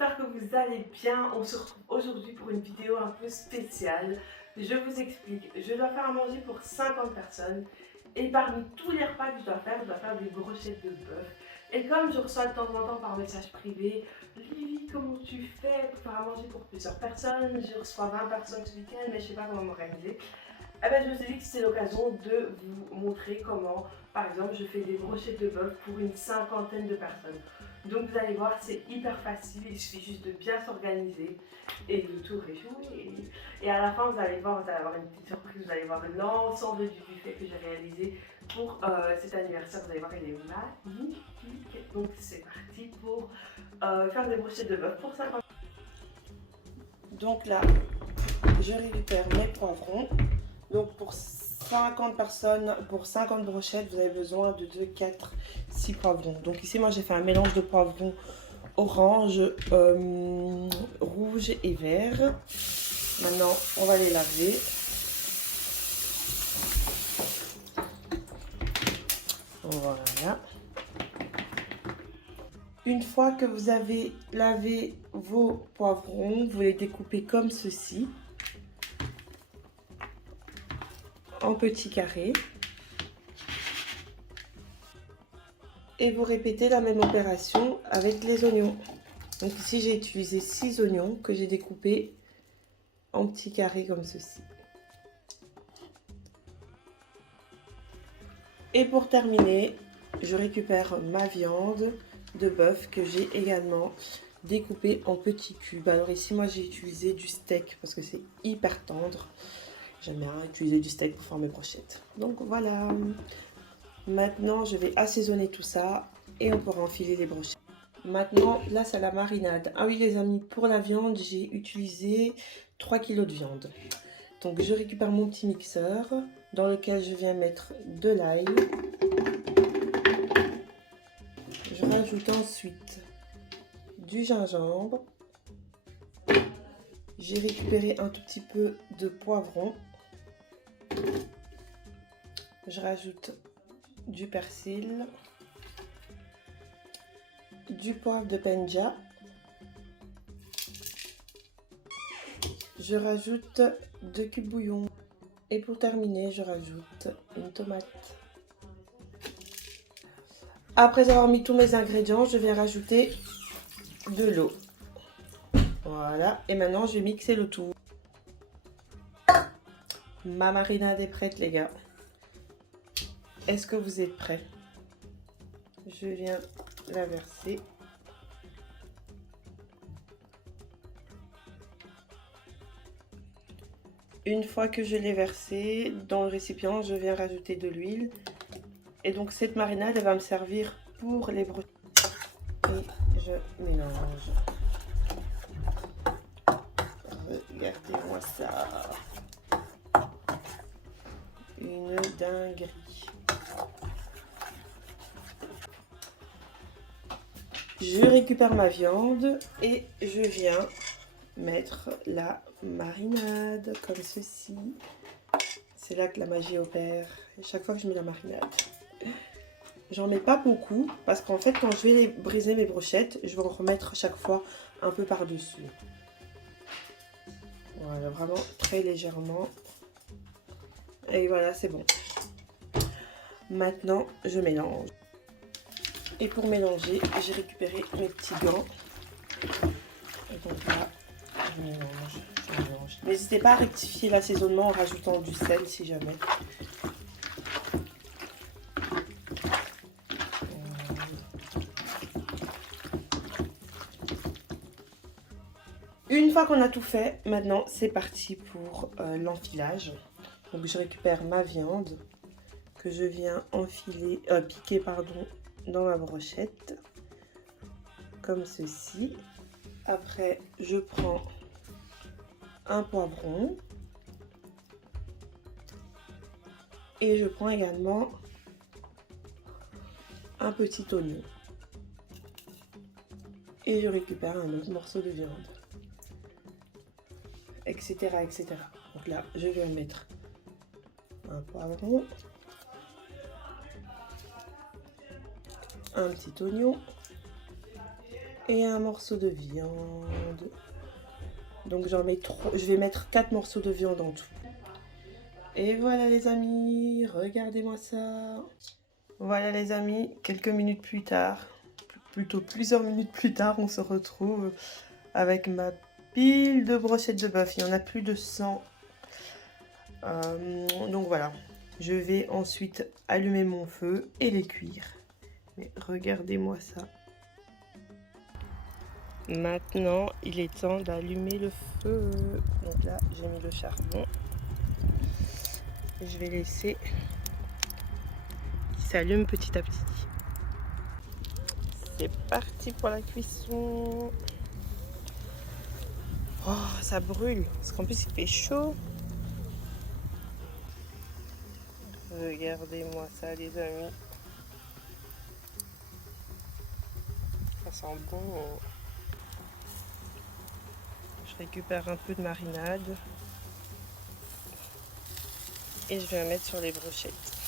j'espère que vous allez bien. On se retrouve aujourd'hui pour une vidéo un peu spéciale. Je vous explique, je dois faire à manger pour 50 personnes. Et parmi tous les repas que je dois faire des brochettes de bœuf. Et comme je reçois de temps en temps par message privé, Lily, comment tu fais pour faire à manger pour plusieurs personnes? Je reçois 20 personnes ce week-end, mais je ne sais pas comment m'organiser. Eh ben, je me suis dit que c'était l'occasion de vous montrer comment, par exemple, je fais des brochettes de bœuf pour une cinquantaine de personnes. Donc vous allez voir, c'est hyper facile, il suffit juste de bien s'organiser et de tout réjouir. Et à la fin, vous allez voir, vous allez avoir une petite surprise, vous allez voir l'ensemble du buffet que j'ai réalisé pour cet anniversaire. Vous allez voir, il est magnifique. Donc c'est parti pour faire des brochettes de bœuf pour 50. Donc là, je récupère mes poivrons. Donc pour 50 personnes, pour 50 brochettes, vous avez besoin de 2, 4, 6 poivrons. Donc ici, moi j'ai fait un mélange de poivrons orange, rouge et vert. Maintenant, on va les laver. Voilà. Une fois que vous avez lavé vos poivrons, vous les découpez comme ceci. En petits carrés. Et vous répétez la même opération avec les oignons. Donc ici j'ai utilisé 6 oignons que j'ai découpés en petits carrés comme ceci. Et pour terminer, je récupère ma viande de bœuf que j'ai également découpée en petits cubes. Alors ici moi j'ai utilisé du steak parce que c'est hyper tendre. J'aime bien utiliser du steak pour faire mes brochettes. Donc voilà. Maintenant, je vais assaisonner tout ça et on pourra enfiler les brochettes. Maintenant, là, c'est la marinade. Ah oui, les amis, pour la viande, j'ai utilisé 3 kg de viande. Donc, je récupère mon petit mixeur dans lequel je viens mettre de l'ail. Je rajoute ensuite du gingembre. J'ai récupéré un tout petit peu de poivron. Je rajoute du persil, du poivre de Penja. Je rajoute 2 cubes bouillon. Et pour terminer, je rajoute une tomate. Après avoir mis tous mes ingrédients, je viens rajouter de l'eau. Voilà. Et maintenant, je vais mixer le tout. Ma marinade est prête, les gars. Est-ce que vous êtes prêts? Je viens la verser. Une fois que je l'ai versée dans le récipient, je viens rajouter de l'huile. Et donc cette marinade, elle va me servir pour les brochettes. Et je mélange. Regardez-moi ça. Une dinguerie. Je récupère ma viande et je viens mettre la marinade comme ceci. C'est là que la magie opère. Chaque fois que je mets la marinade, j'en mets pas beaucoup parce qu'en fait quand je vais briser mes brochettes, je vais en remettre chaque fois un peu par dessus. Voilà, vraiment très légèrement. Et voilà, c'est bon. Maintenant je mélange. Et pour mélanger, j'ai récupéré mes petits gants. Et donc là, je mélange. N'hésitez pas à rectifier l'assaisonnement en rajoutant du sel si jamais. Une fois qu'on a tout fait, maintenant c'est parti pour l'enfilage. Donc je récupère ma viande que je viens piquer dans ma brochette. Comme ceci. Après, je prends un poivron. Et je prends également un petit oignon. Et je récupère un autre morceau de viande. Etc. etc. Donc là, je vais mettre un poivron. Un petit oignon. et un morceau de viande. Donc j'en mets trop, je vais mettre 4 morceaux de viande en tout. Et voilà les amis, regardez-moi ça. Voilà les amis, quelques minutes plus tard, plutôt plusieurs minutes plus tard, on se retrouve avec ma pile de brochettes de bœuf. Il y en a plus de 100. Donc voilà, je vais ensuite allumer mon feu et les cuire. Mais regardez-moi ça. Maintenant, il est temps d'allumer le feu. Donc là, j'ai mis le charbon. Je vais laisser qu'il s'allume petit à petit. C'est parti pour la cuisson. Oh, ça brûle. Parce qu'en plus, il fait chaud. Regardez-moi ça, les amis. Ça sent bon. Je récupère un peu de marinade. Et je vais la mettre sur les brochettes.